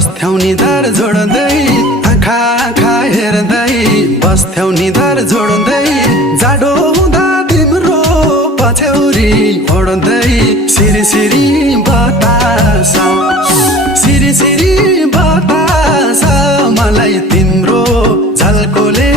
बस्थ्यौ निधार जोड्दै आँखा आँखा हेर्दै बस्थ्यौ निधार जोड्दै जाडो हुँदा तिम्रो पछ्यौरी ओड्दै सिरी सिरी बतास सिरी सिरी बतास मलाई तिम्रो झल्कोले